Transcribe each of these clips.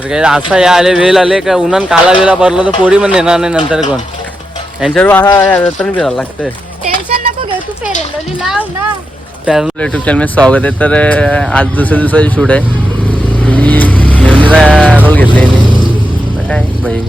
तर काही असा हे आले वेल आले का उन्हान काला वेला भरला तर पोरी पण येणार नाही नंतर कोण? यांच्यावर असा रतन फिरायला लागतं टेन्शन नको घेऊ तू फेरेंडोली लाव ना. चॅनल युट्यूब चॅनल स्वागत आहे. तर आज दुसऱ्या दिवसाची शूट आहे. मेवणीचा रोल घेतला काय? बाई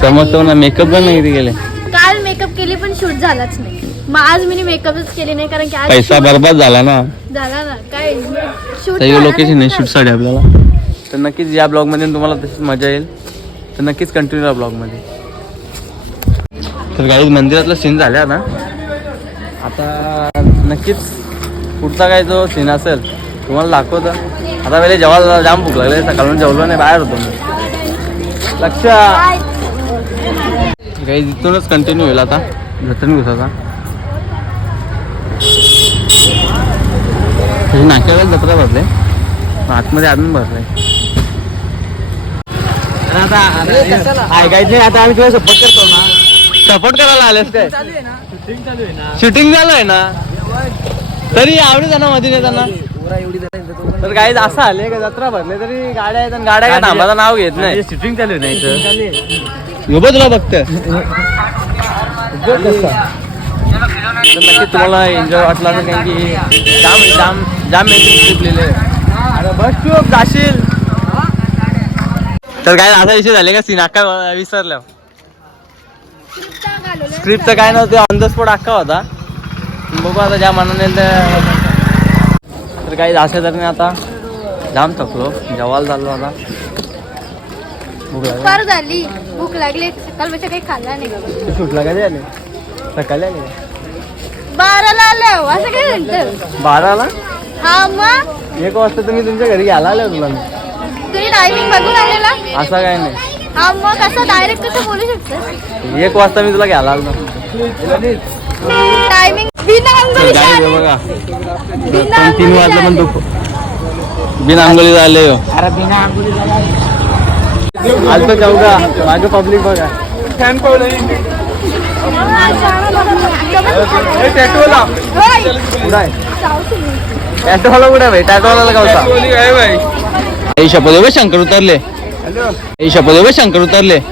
समजतो ना मेकअप पण नाही गेले काल मेकअप केली पण शूट झालाच नाही. मग आज मी मेकअपच केली नाही कारण की पैसा बर्बाद झाला ना. झाला ना. काय? शूट लोकेशन आहे शूटसाठी आपल्याला. तर नक्कीच या ब्लॉगमध्ये तुम्हाला तशीच मजा येईल. तर नक्कीच कंटिन्यू राहा ब्लॉगमध्ये. तर काही मंदिरातला सीन झाला ना आता नक्कीच पुढचा काय जो सीन असेल तुम्हाला दाखवतं. आता पहिले जेव्हा जाम भूक लागले सकाळून जेवलो नाही बाहेर होतो मी. लक्ष! काही तिथूनच कंटिन्यू होईल आता. जतन घुसाचा नाक्याला जत्रा भरले. आतमध्ये अजून भरले. आता ऐकायचं नाही आता आम्ही तुला सपोर्ट करतो ना. सपोर्ट करायला आलेस काय शूटिंग चालू आहे ना? तरी आवडी जाणार मध्ये येताना तर काही असं आले का? जत्रा भरले तरी गाड्या आहेत आणि गाड्या काय थांबाचं नाव घेत नाही. शूटिंग चालू आहे नाही तुला बघत तर नक्की तुम्हाला एन्जॉय वाटला असेल कारण की जाम जाम जाम ट्रिप लिहिले अरे बस चूप जाशील. तर काय असा विषय झाले का सीन अक्का विसरल्या स्क्रिप्टचं काय नव्हतं ऑन द स्पॉट अक्का होता. बघू आता ज्या मनाने तर काही असे तर मी आता जाम थकलो जेवायला चाललो आता. भूक झाली. भूक लागली. सकाळपेक्षा काही खाल्ला नाही. सुटला कधी आले सकाळी आले? बाराला आलं. असं काय म्हणतं बाराला? हा मग? एक वाजता तुम्ही तुमच्या घरी घ्यायला आले तुला मी तुम्ही टायमिंग बघून आलेला? असं काय नाही. हा मग असं डायरेक्ट कसं बोलू शकतो एक वाजता मी तुला घ्यायला आलो. टायमिंग बिना. बघा. बिना तीन वाजता पण दुप बिन आंघोळी झाले हो. आलतो चौका मागे पब्लिक बघा. फॅन टॅटोला. कुठं जाऊ तुम्ही. टॅटोला कुठे भाई? टॅटोला गावचा. Ella puede besar, encrutarle. Ella puede besar, encrutarle.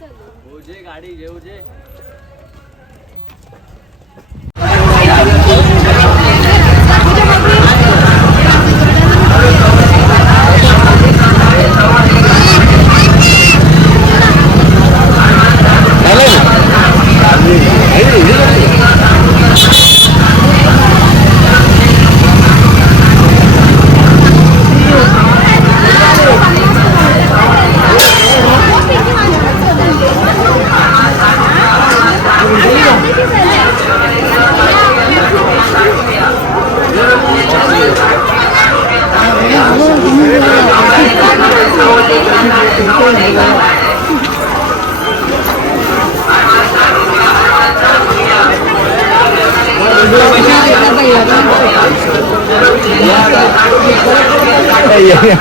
खटाऱ्यात नका चालू ahí.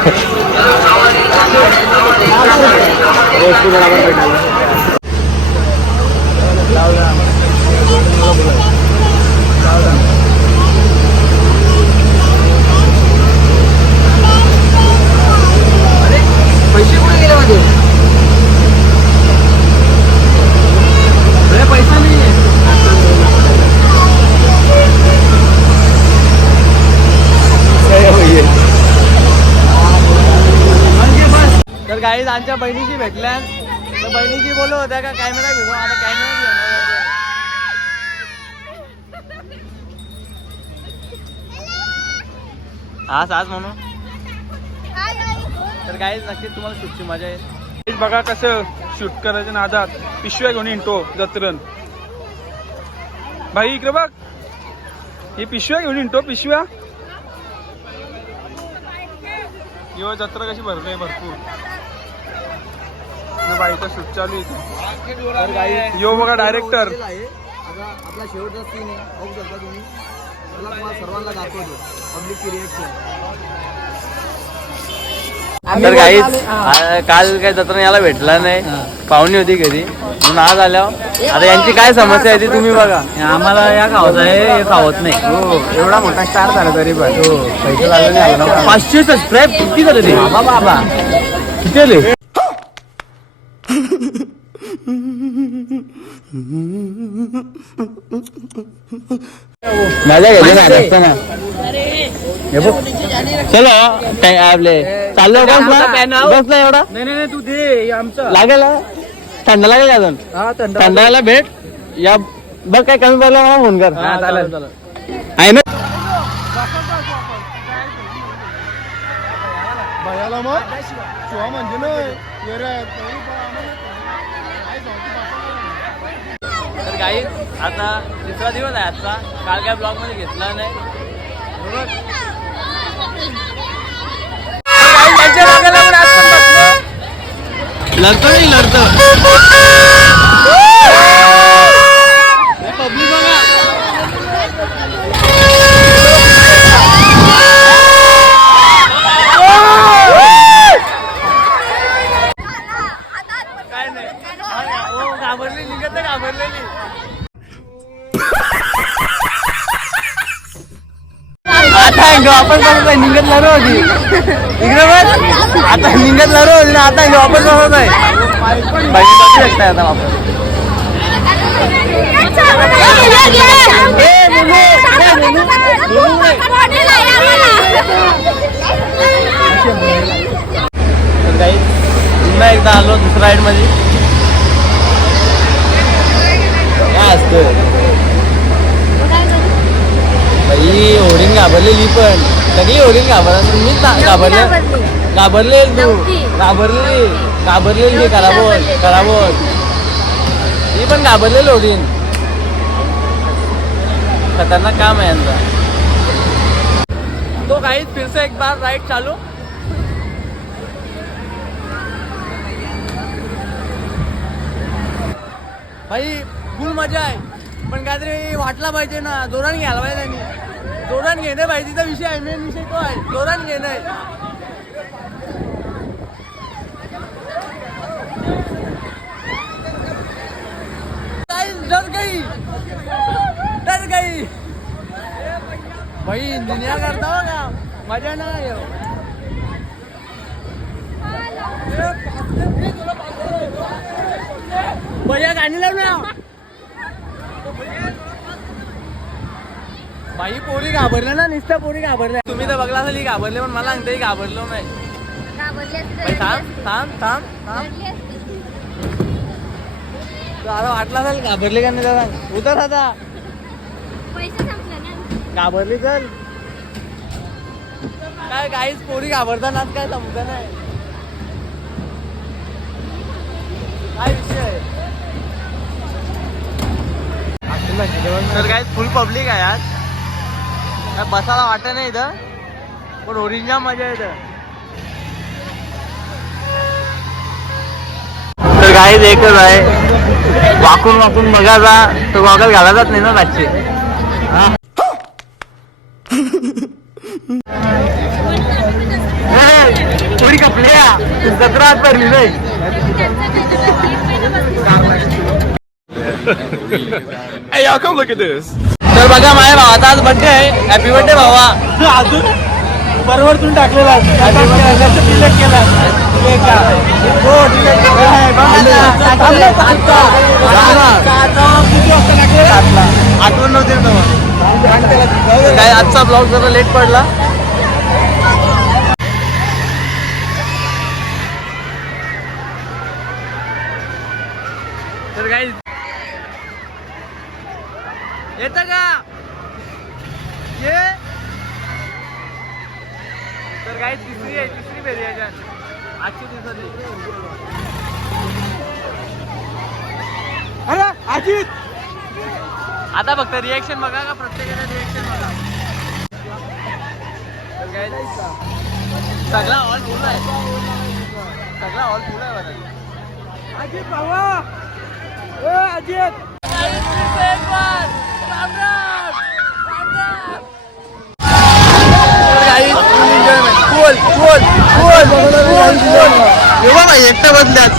गाईज आमच्या बहिणीशी भेटल्या तर बहिणीशी बोललो होत्या का कॅमेरा घेऊन आता कॅमेरा आज आज म्हणून तर काही नक्कीच तुम्हाला शूटची मजा येईल. बघा कसं शूट करायचं नादात पिशव्या घेऊन इंटो जत्रण. भाई इकडे बघ. हे पिशव्या घेऊन इंटो पिशव्या. यो जत्रा कशी भरते भरपूर. बाईचा शूट चालू इथे. यो बघा डायरेक्टर आपला शेवटचा सीन आहे. बघू शकता तुम्ही. सर्वांना दाखवतो. पब्लिकची रिएक्शन तर काही काल काय जत्रा याला भेटला नाही. पाहुणी होती घरी. म्हणून आज आल्यावर. आता यांची काय समस्या आहे ती तुम्ही बघा. आम्हाला या खावत आहे हे खावत नाही. हो एवढा मोठा स्टार झाला तरी पण. हो पैसे लागले पाचशे सबस्क्राईब किती करत ते? बाबा बाबा. किती आले? माझ्या गेले ना रस्त्यानं. हे बघ. चलो काय आपले. चाललो बसला. बसला एवढा. नाही नाही तू दे आमचं. लागेल? थंड लागेल का अजून? थंडायला भेट. या बघ काय कमी पडलं मला फोन कर. आहे ना? तर काही आता तिसरा दिवस आहे आजचा. काल काय ब्लॉगमध्ये घेतला नाही. बरोबर? लढतो नाही लढतो पब्लिक बघा काय नाही हो नाही घाबरलेली. आता आपण आहे निघत लढव होती इकडे बस आता निघत लढव होती ना आता आपण बसत आहे. बसू शकताय आता तर पुन्हा एकदा आलो दुसऱ्या राईड असतं बाई होडीन घाबरलेली पण. सगळी होडीन घाबर मी घाबरले घाबरले. तू. नव्हती. घाबरलेली घाबरलेली करा बोल करा बोल ही पण घाबरलेली होडीन. खतरनाक काम आहे यांचा. तो काही फिर से एक बार राईड चालू. भाई फुल मजा आहे. पण काहीतरी वाटला पाहिजे ना. जोरान घ्यायला पाहिजे त्यांनी. जोरान घेणे पाहिजे तिचा विषय आहे. मेन विषय तो आहे. जोरान घेणे डर गई. डर गई. भाई दुनिया करता हो का? मजा ना आयो. भैया गाणी लाव ना. बाई पोरी घाबरल्या ना नुसत्या पोरी घाबरल्या. तुम्ही तर बघला असेल ही घाबरले पण मला सांगते घाबरलो नाही बाई थांब थांब थांब थांब. तू आता वाटला असेल घाबरले का नाही त्याला उतर आता. पैसे संपले ना. घाबरली चल. काय काहीच पोरी घाबरताना काय समजत नाही. काय विषय? तर काय फुल पब्लिक आहे आज. बसायला वाटत नाही इथं. पण ओरिजिनल मजा आहे इथं. तर काहीच एकच आहे? वाकून वाकून बघायचा तो गॉगल घालायचाच नाही ना रातची. थोडी कपले जत्रा भरली नाही Hey y'all, come look at this. तर बघा माझ्या भावाचा आज बर्थडे आहे. हॅपी बर्थडे भावा. अजून परवरतून टाकलेला केला आठवण नव्हती ना. काय आजचा ब्लॉग जरा लेट पडला. तिसरी आहे तिसरी फेरी आहे आजच्या अरे अजीत आता फक्त रिएक्शन बघा का प्रत्येकाला रिएक्शन बघा सगळा हॉल फुल आहे सगळा हॉल फुल आहे बघा बाबा अजीत बाबा एकट्या बदल्यात.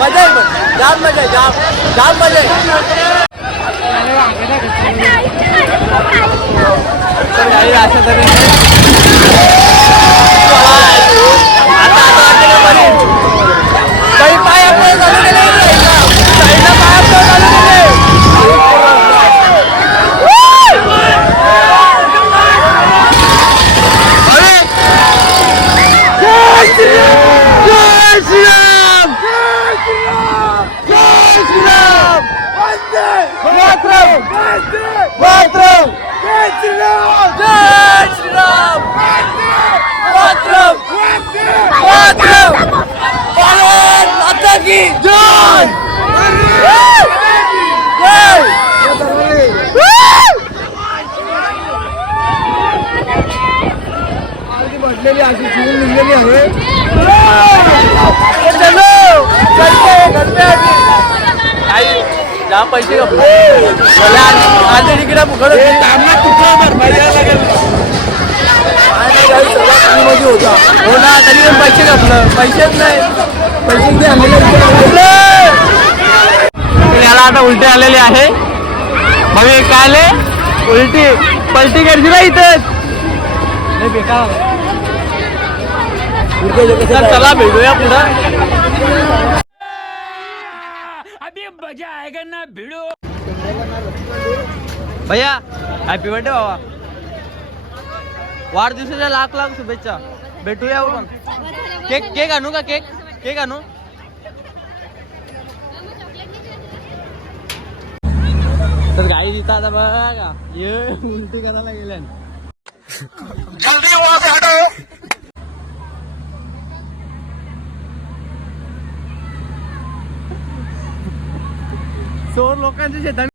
मजा आहे पण जाम मजा आहे जाम. जाम मजा आहे. तर काही आता आता वाटते का बरी? काही पाय आपले चालू केले साईडला पाय आपले चालू केले अरे! जय श्रीराम! जय श्रीराम! जय श्रीराम! मातरम! मातरम! जय श्रीराम! मातरम! मातरम! भारत माता की जय! जय! म्हटलेली अशी शिवून निघलेली आहे चलो चलते घरपे काही जाम पैसे तिकडे फुकटमध्ये होता. हो ना तरी पण पैसे घपलं पैसेच नाही. पैसे याला आता उलटी आलेली आहे. मग काय आले. उलटी. पलटी करशी ना इथं. लय बेकार चला भेटूया पुढं. भैया हॅपी बर्थडे बाबा। वाढदिवसाच्या लाख लाख शुभेच्छा. भेटूया आपण. केक केक आणू का केक? केक आणू? तर गाई दिसतात आता बघा ये उलटी करायला गेल्या 看这些等